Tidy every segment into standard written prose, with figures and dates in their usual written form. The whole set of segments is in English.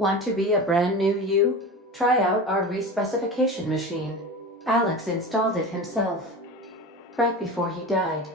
Want to be a brand new you? Try out our respecification machine. Alex installed it himself, right before he died.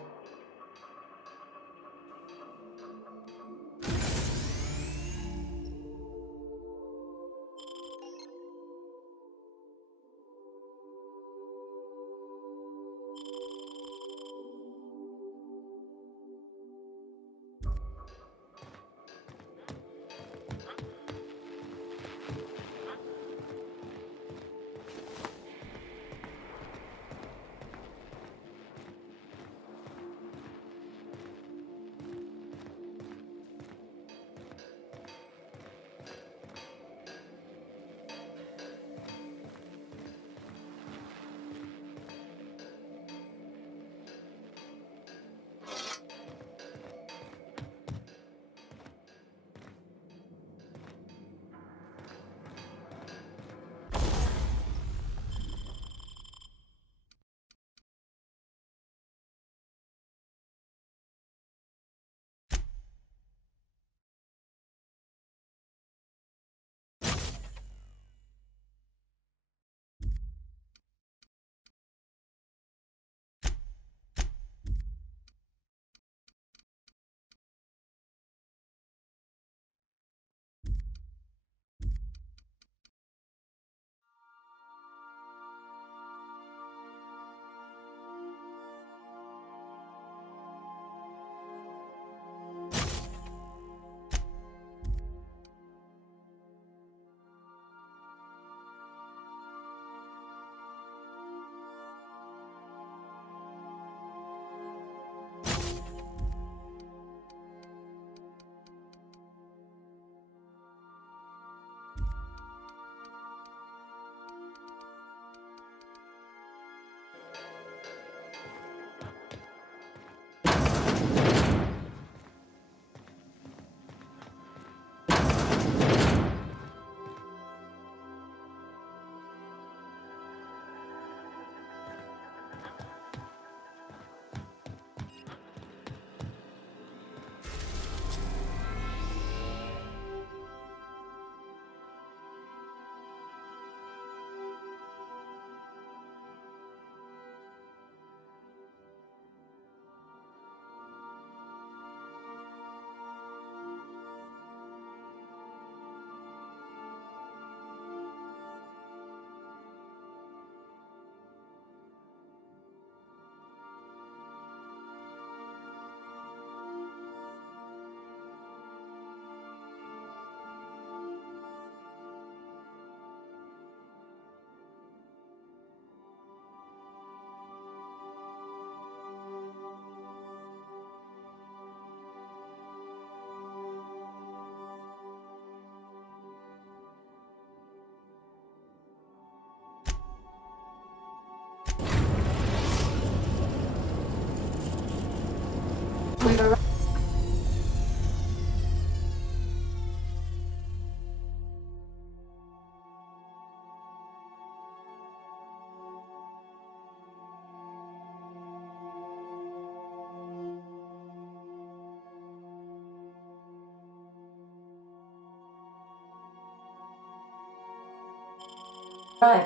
We've arrived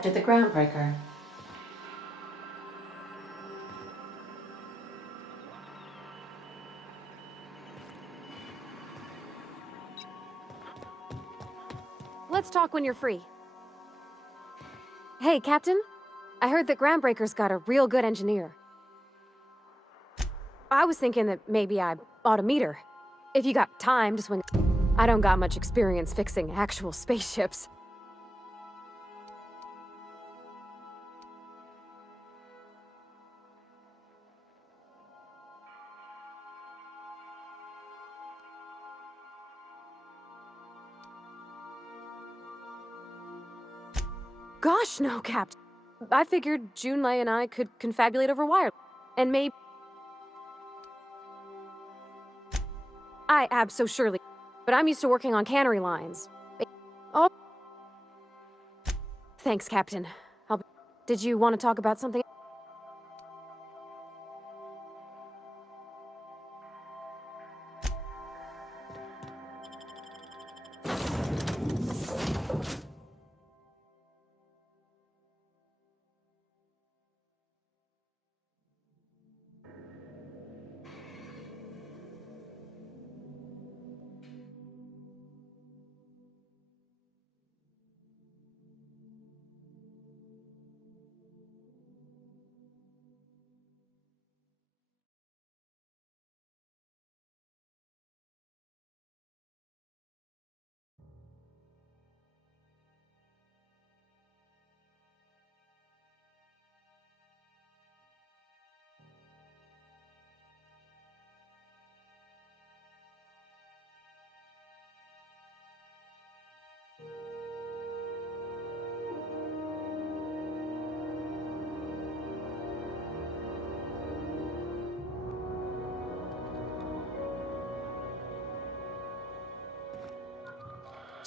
at the groundbreaker. Let's talk when you're free. Hey, Captain. I heard that Groundbreaker's got a real good engineer. I was thinking that maybe I ought to meet her. If you got time to swing... I don't got much experience fixing actual spaceships. Gosh, no, Captain. I figured Junlei and I could confabulate over wire. And maybe... I surely. But I'm used to working on cannery lines. Oh... Thanks, Captain. Did you want to talk about something?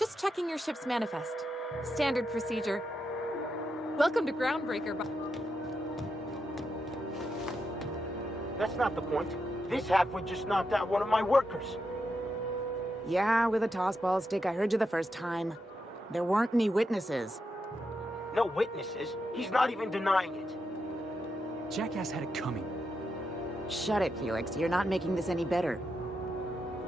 Just checking your ship's manifest. Standard procedure. Welcome to Groundbreaker. That's not the point. This halfwit just knocked out one of my workers. Yeah, with a tossball stick. I heard you the first time. There weren't any witnesses. No witnesses. He's not even denying it. Jackass had it coming. Shut it, Felix. You're not making this any better.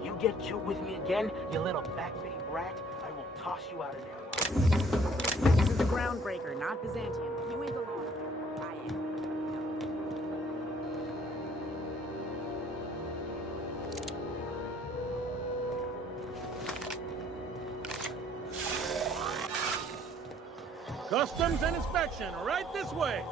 You get cute with me again, you little backbait rat, I will toss you out of there. This is the Groundbreaker, not Byzantium. You ain't the law. I am. Customs and inspection, right this way.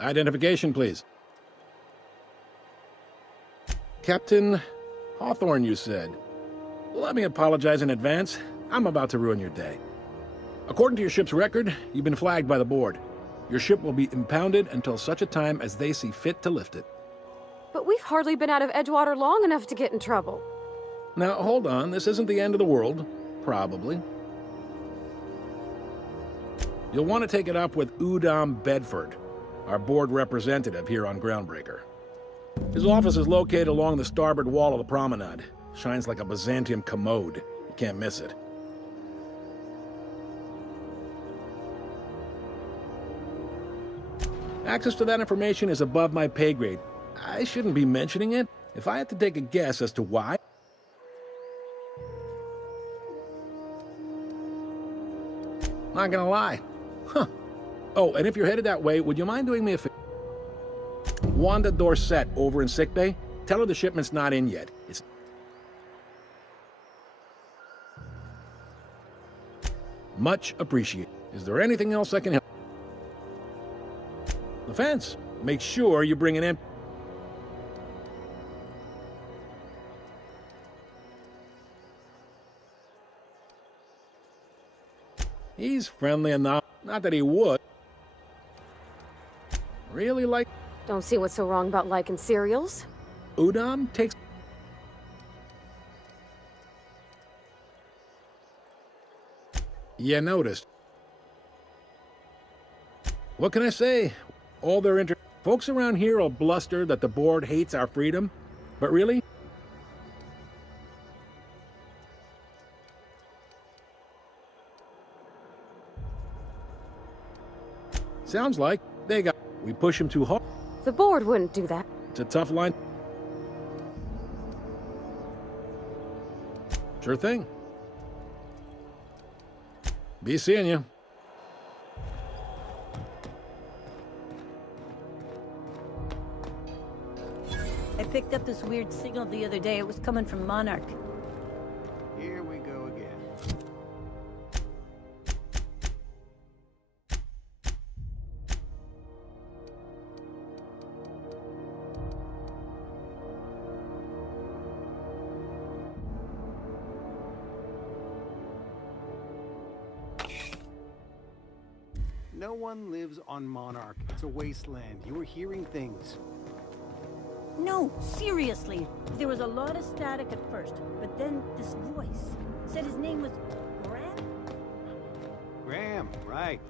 Identification, please. Captain Hawthorne, you said. Let me apologize in advance. I'm about to ruin your day. According to your ship's record, you've been flagged by the board. Your ship will be impounded until such a time as they see fit to lift it. But we've hardly been out of Edgewater long enough to get in trouble. Now, hold on. This isn't the end of the world. Probably. You'll want to take it up with Udom Bedford, our board representative here on Groundbreaker. His office is located along the starboard wall of the promenade. Shines like a Byzantium commode. You can't miss it. Access to that information is above my pay grade. I shouldn't be mentioning it. If I had to take a guess as to why... Not gonna lie. Huh. Oh, and if you're headed that way, would you mind doing me a favor? Wanda Dorset over in sickbay, tell her the shipment's not in yet. It's... Much appreciated. Is there anything else I can help? The fence. Make sure you bring an empty... He's friendly enough. Not that he would. Really like... Don't see what's so wrong about liking cereals. Udom takes... You noticed. What can I say? All their folks around here will bluster that the board hates our freedom. But really? Sounds like they got... We push them too hard. The board wouldn't do that. It's a tough line. Sure thing. Be seeing you. I picked up this weird signal the other day. It was coming from Monarch. Here we go again. No one lives on Monarch. It's a wasteland. You were hearing things. No, seriously. There was a lot of static at first, but then this voice said his name was Graham? Graham, right.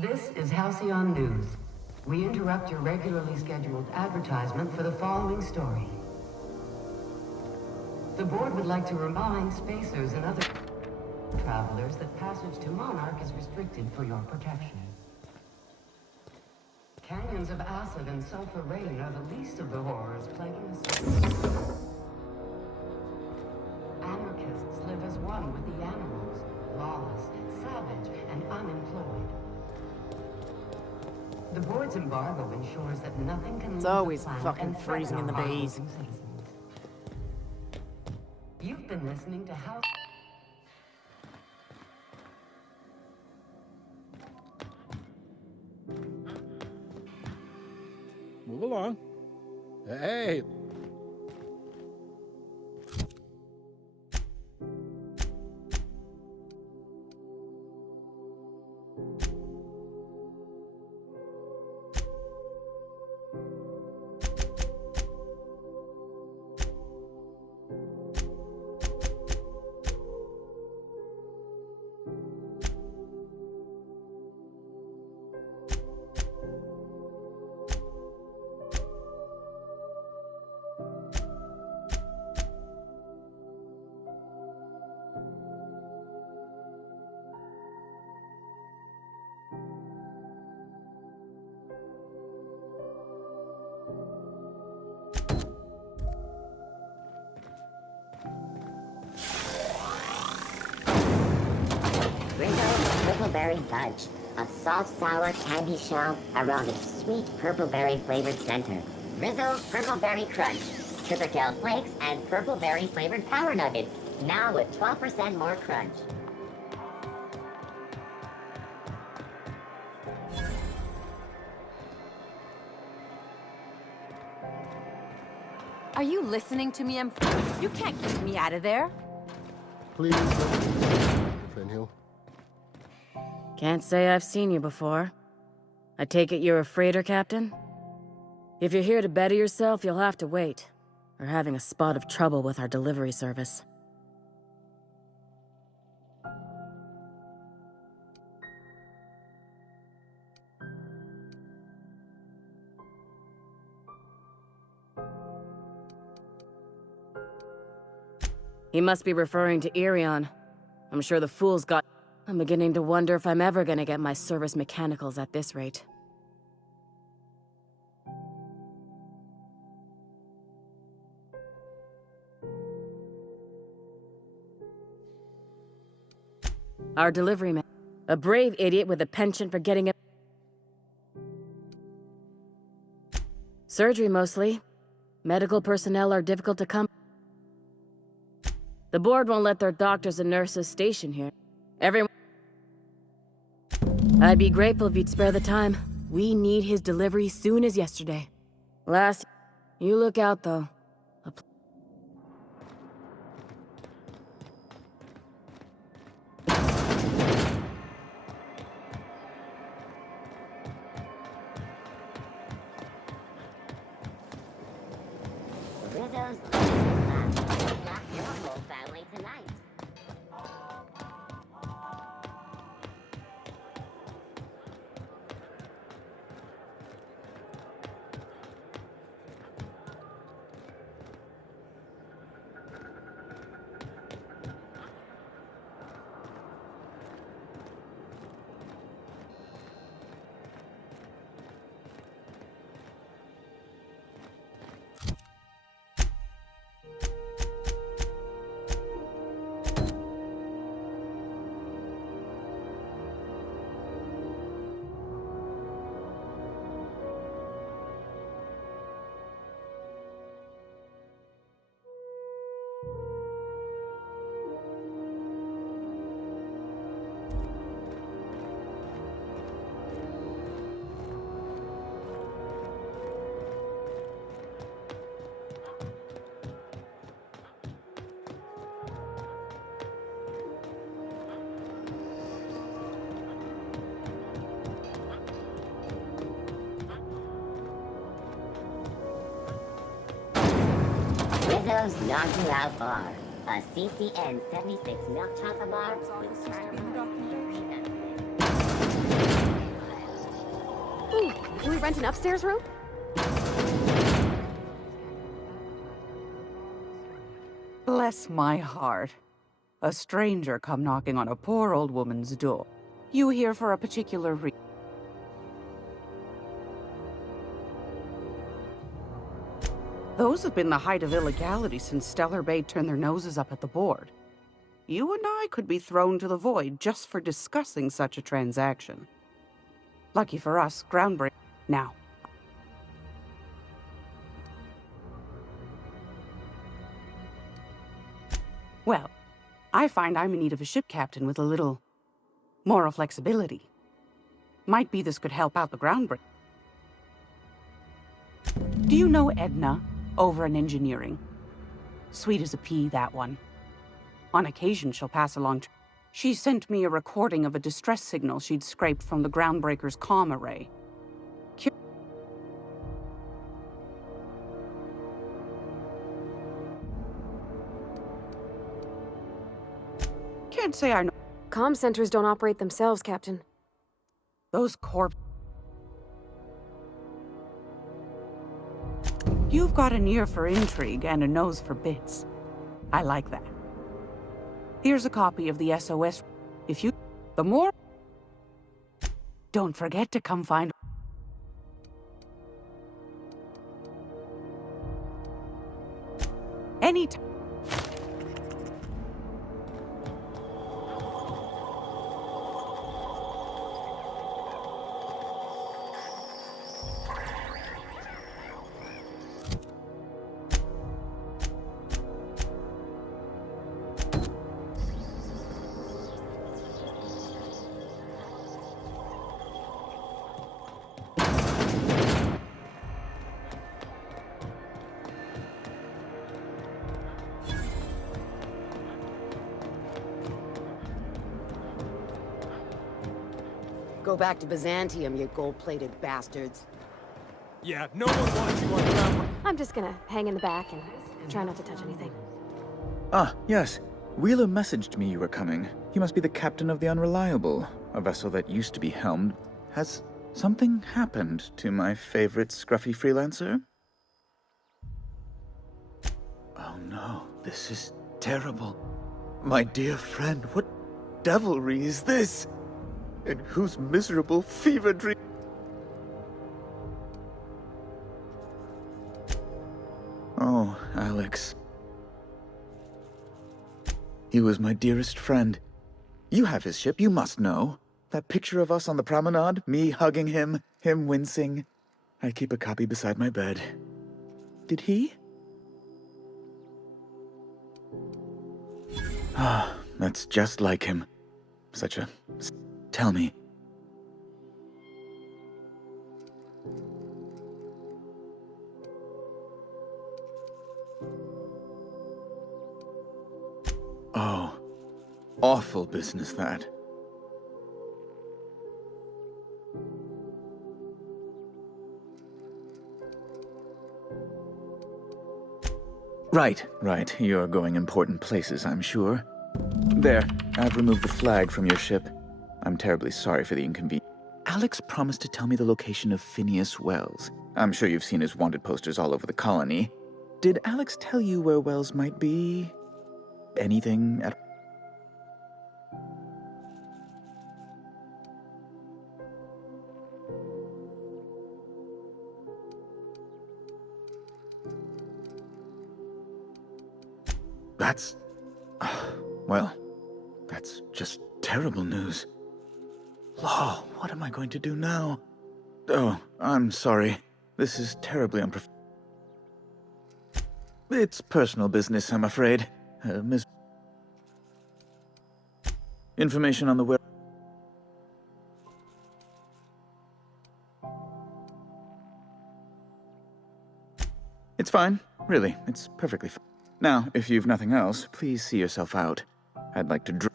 This is Halcyon News. We interrupt your regularly scheduled advertisement for the following story. The board would like to remind spacers and other travelers that passage to Monarch is restricted for your protection. Canyons of acid and sulfur rain are the least of the horrors plaguing the surface. Anarchists live as one with the animals, lawless, savage, and unemployed. The board's embargo ensures that nothing can leave the always planet fucking and threaten freezing in the our bays. hardworking citizens. You've been listening to House. Move along. Hey. Purpleberry Fudge, a salt-sour candy shell around a sweet purpleberry flavored center. Rizzo's Purpleberry Crunch, Sugar Kale Flakes, and Purpleberry flavored Power Nuggets, now with 12% more crunch. Are you listening to me? You can't keep me out of there. Please don't Fenhill. Can't say I've seen you before. I take it you're a freighter captain? If you're here to better yourself, you'll have to wait. We're having a spot of trouble with our delivery service. He must be referring to Irion. I'm sure the fool's got... I'm beginning to wonder if I'm ever gonna get my service mechanicals at this rate. Our delivery man. A brave idiot with a penchant for getting a... Surgery, mostly. Medical personnel are difficult to come... The board won't let their doctors and nurses station here. Everyone... I'd be grateful if you'd spare the time. We need his delivery soon as yesterday. Last... You look out, though. Rizzo's Knock your whole family tonight. Rizzo's Knock You Out Bar, a CCN 76 milk chocolate bar with we rent an upstairs room? Bless my heart. A stranger come knocking on a poor old woman's door. You here for a particular reason? Those have been the height of illegality since Stellar Bay turned their noses up at the board. You and I could be thrown to the void just for discussing such a transaction. Lucky for us, groundbreaking. Now. Well, I find I'm in need of a ship captain with a little moral flexibility. Might be this could help out the groundbreaking. Do you know Edna over in engineering? Sweet as a pea, that one. On occasion, she'll pass along. She sent me a recording of a distress signal she'd scraped from the groundbreaker's comm array. Can't say I know. Comm centers don't operate themselves, Captain. Those corp... You've got an ear for intrigue and a nose for bits. I like that. Here's a copy of the SOS. If you... The more... Don't forget to come find... Anytime. Go back to Byzantium, you gold-plated bastards. Yeah, no one wants you on ground. I'm just gonna hang in the back and try not to touch anything. Ah, yes. Wheeler messaged me you were coming. He must be the captain of the Unreliable, a vessel that used to be helmed. Has something happened to my favorite scruffy freelancer? Oh no, this is terrible. My dear friend, what devilry is this? And whose miserable fever dream? Oh, Alex. He was my dearest friend. You have his ship, you must know. That picture of us on the promenade, me hugging him, him wincing. I keep a copy beside my bed. Did he? Ah, that's just like him. Such a... Tell me. Oh, awful business, that. Right. You're going important places, I'm sure. There, I've removed the flag from your ship. I'm terribly sorry for the inconvenience. Alex promised to tell me the location of Phineas Wells. I'm sure you've seen his wanted posters all over the colony. Did Alex tell you where Wells might be? Anything at... That's... well, that's just terrible news. Law, what am I going to do now? Oh, I'm sorry. This is terribly unprofessional. It's personal business, I'm afraid. Information on the where... It's fine. Really, it's perfectly fine. Now, if you've nothing else, please see yourself out. I'd like to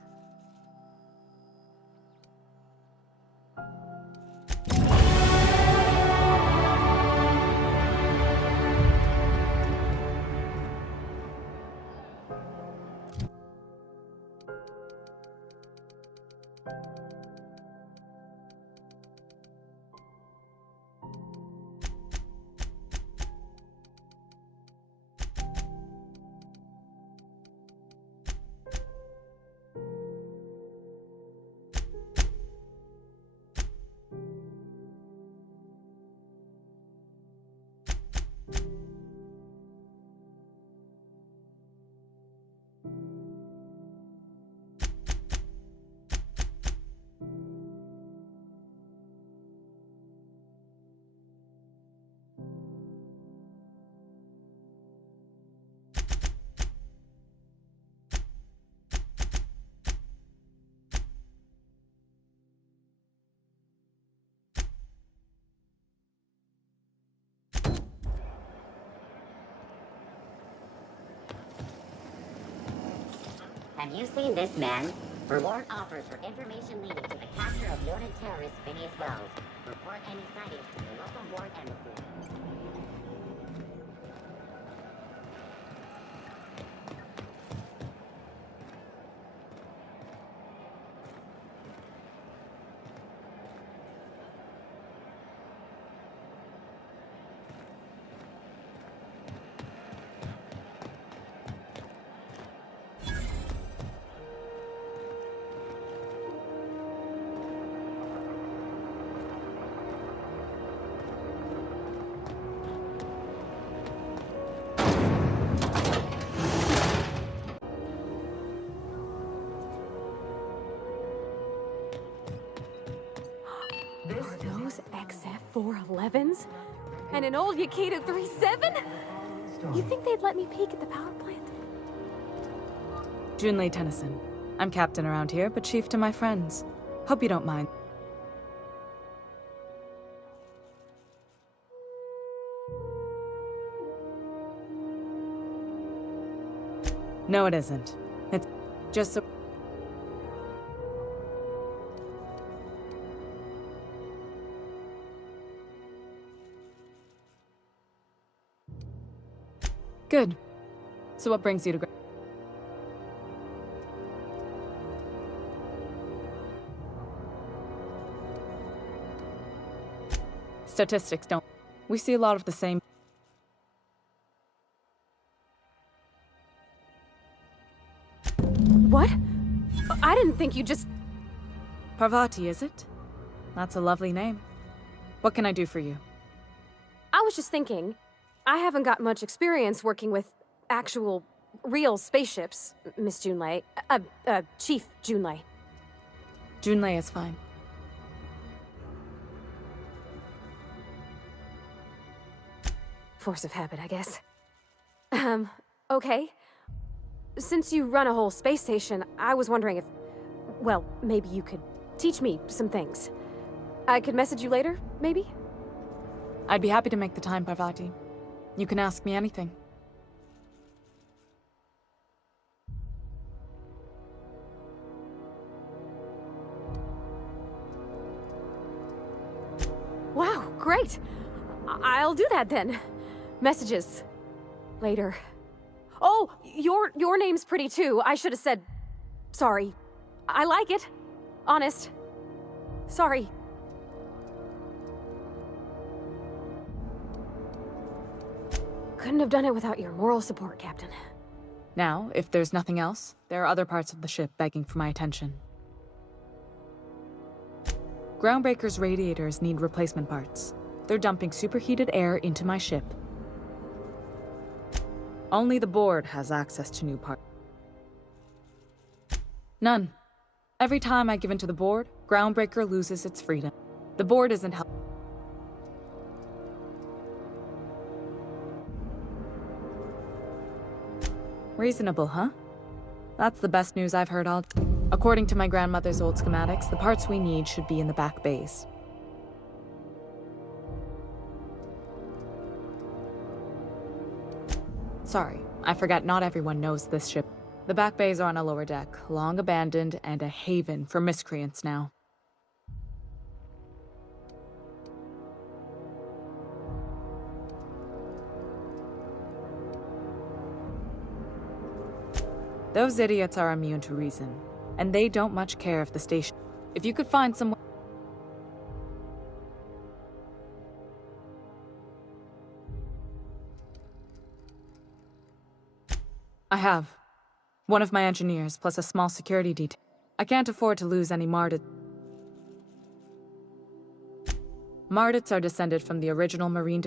Have you seen this man? Reward offers for information leading to the capture of noted terrorist Phineas Wells. Report any sightings to the local board embassy. Those XF411s? And an old Yakita 37? You think they'd let me peek at the power plant? Junlei Tennyson. I'm captain around here, but chief to my friends. Hope you don't mind. No, it isn't. It's just so... Good. So what brings you to... Statistics don't... We see a lot of the same... What? I didn't think you just... Parvati, is it? That's a lovely name. What can I do for you? I was just thinking, I haven't got much experience working with actual, real spaceships, Miss Junlei. Chief Junlei. Junlei is fine. Force of habit, I guess. Okay. Since you run a whole space station, I was wondering if... Well, maybe you could teach me some things. I could message you later, maybe? I'd be happy to make the time, Parvati. You can ask me anything. Wow, great! I'll do that then. Messages. Later. Oh, your name's pretty too. I should have said... Sorry. I like it. Honest. Sorry. Couldn't have done it without your moral support, Captain. Now, if there's nothing else, there are other parts of the ship begging for my attention. Groundbreaker's radiators need replacement parts. They're dumping superheated air into my ship. Only the board has access to new parts. None. Every time I give in to the board, Groundbreaker loses its freedom. The board isn't helping. Reasonable, huh? That's the best news I've heard all. According to my grandmother's old schematics, the parts we need should be in the back bays. Sorry, I forgot not everyone knows this ship. The back bays are on a lower deck, long abandoned and a haven for miscreants now. Those idiots are immune to reason, and they don't much care if the station... If you could find someone... I have. One of my engineers, plus a small security detail. I can't afford to lose any Mardits. Mardits are descended from the original Marine...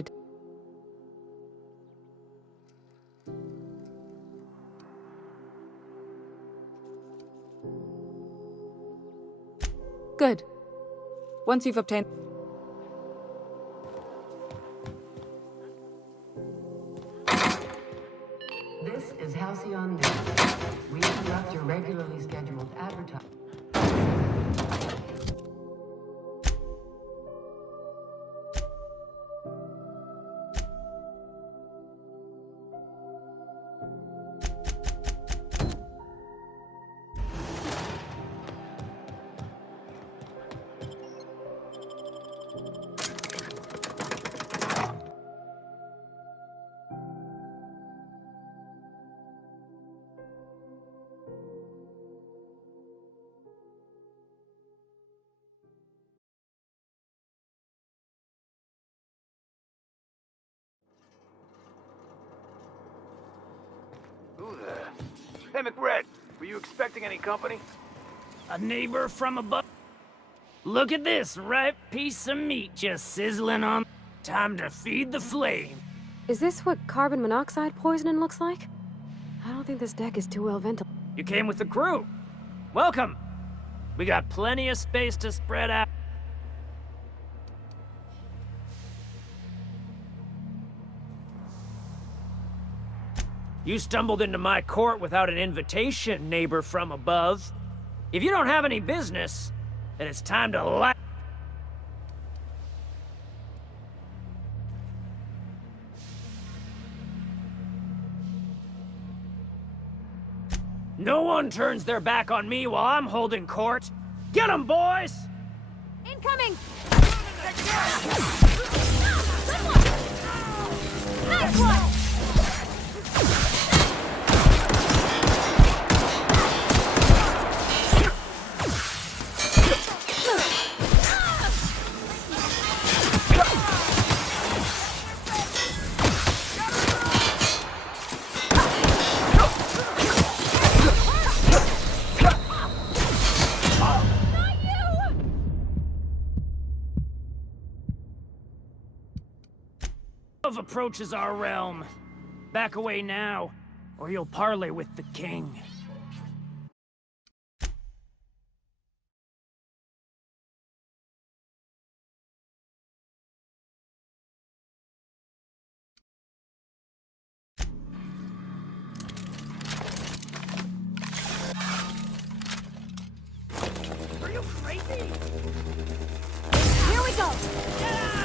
Good. Once you've obtained... This is Halcyon News. We conduct your regularly scheduled advertising. Hey, McBride, were you expecting any company? A neighbor from above. Look at this ripe piece of meat just sizzling on. Time to feed the flame. Is this what carbon monoxide poisoning looks like? I don't think this deck is too well ventilated. You came with the crew. Welcome. We got plenty of space to spread out. You stumbled into my court without an invitation, neighbor from above. If you don't have any business, then it's time to light. No one turns their back on me while I'm holding court. Get 'em, boys! Incoming! Nice one! Approaches our realm. Back away now, or you'll parley with the king. Are you crazy? Here we go! Get out!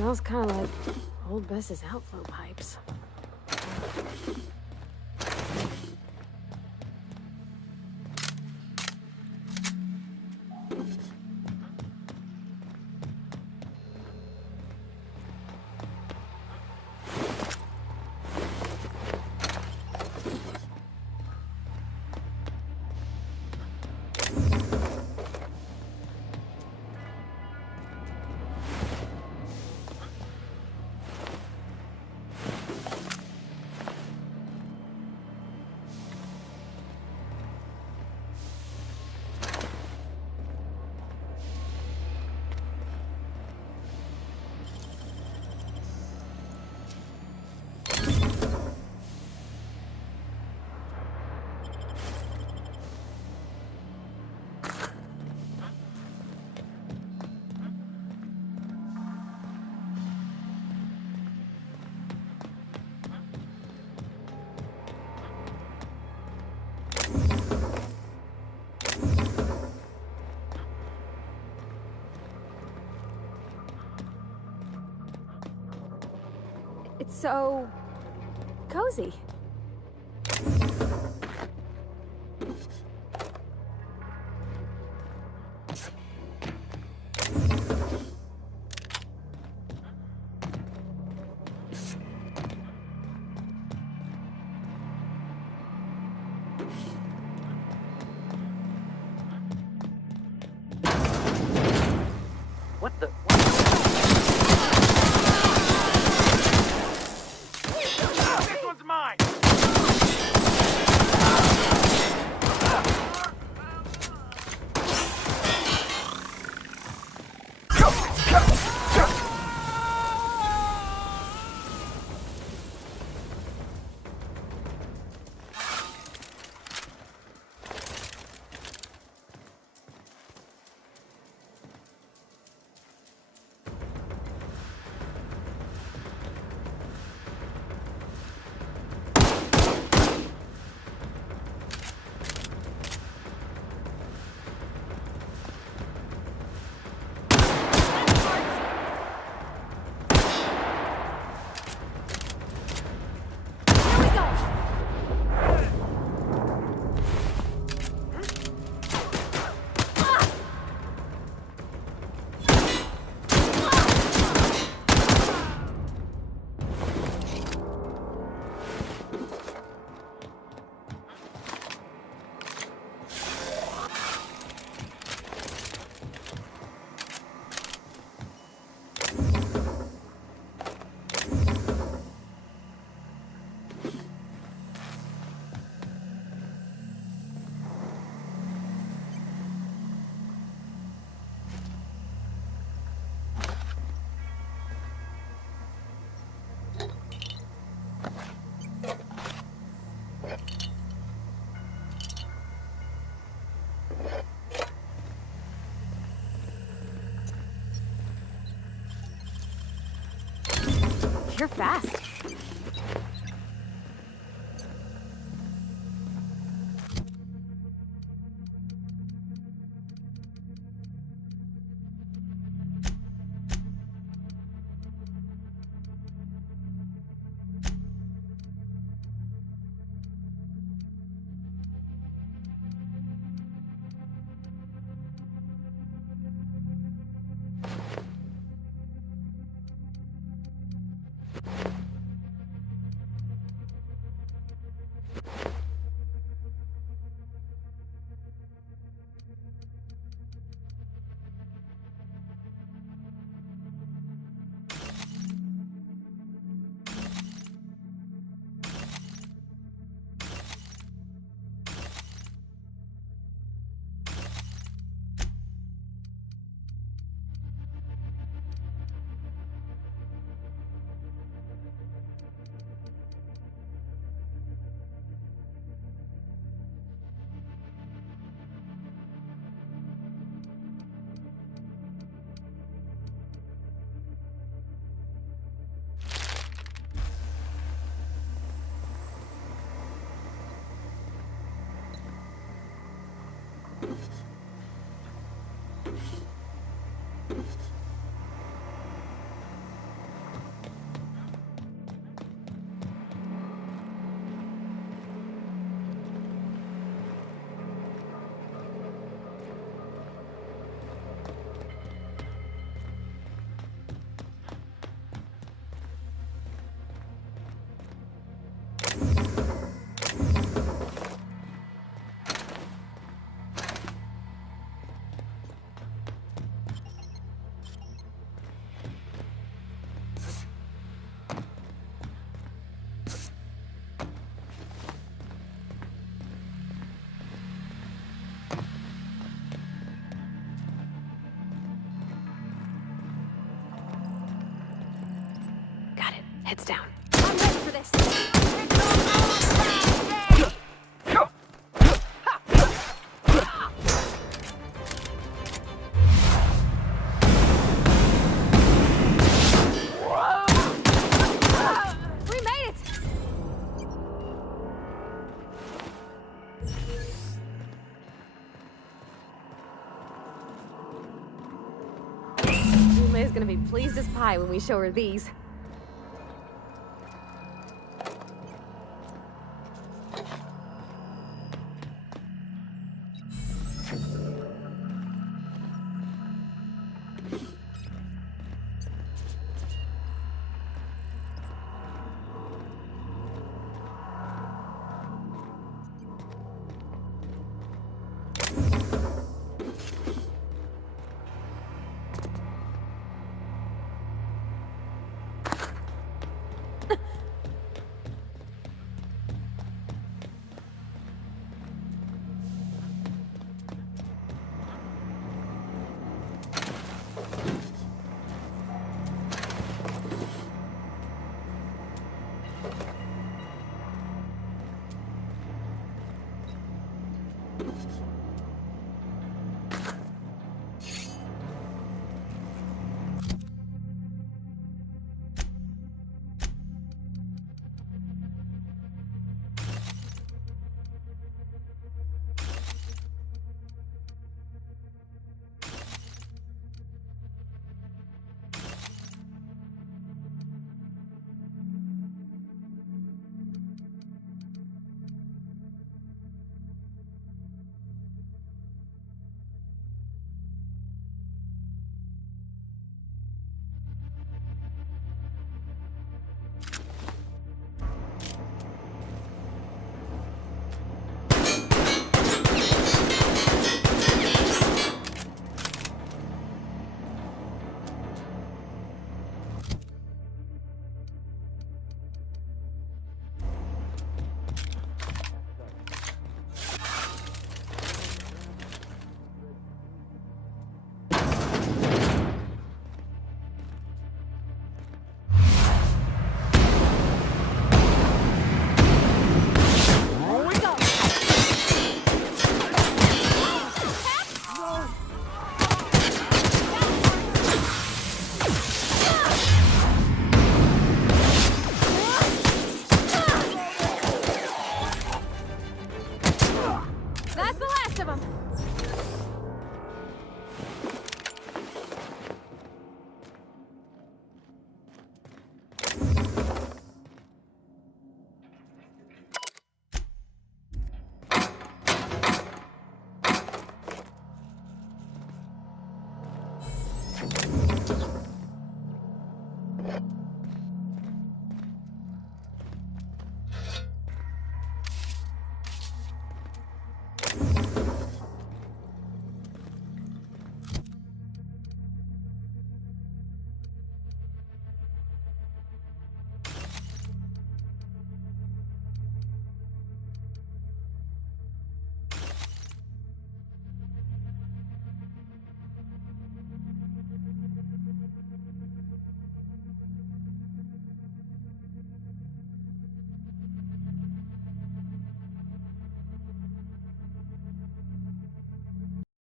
Smells kind of like old Bess's outflow pipes. It's so cozy. What the? This one's mine! You're fast. I'm ready for this. We made it! Yume's gonna be pleased as pie when we show her these.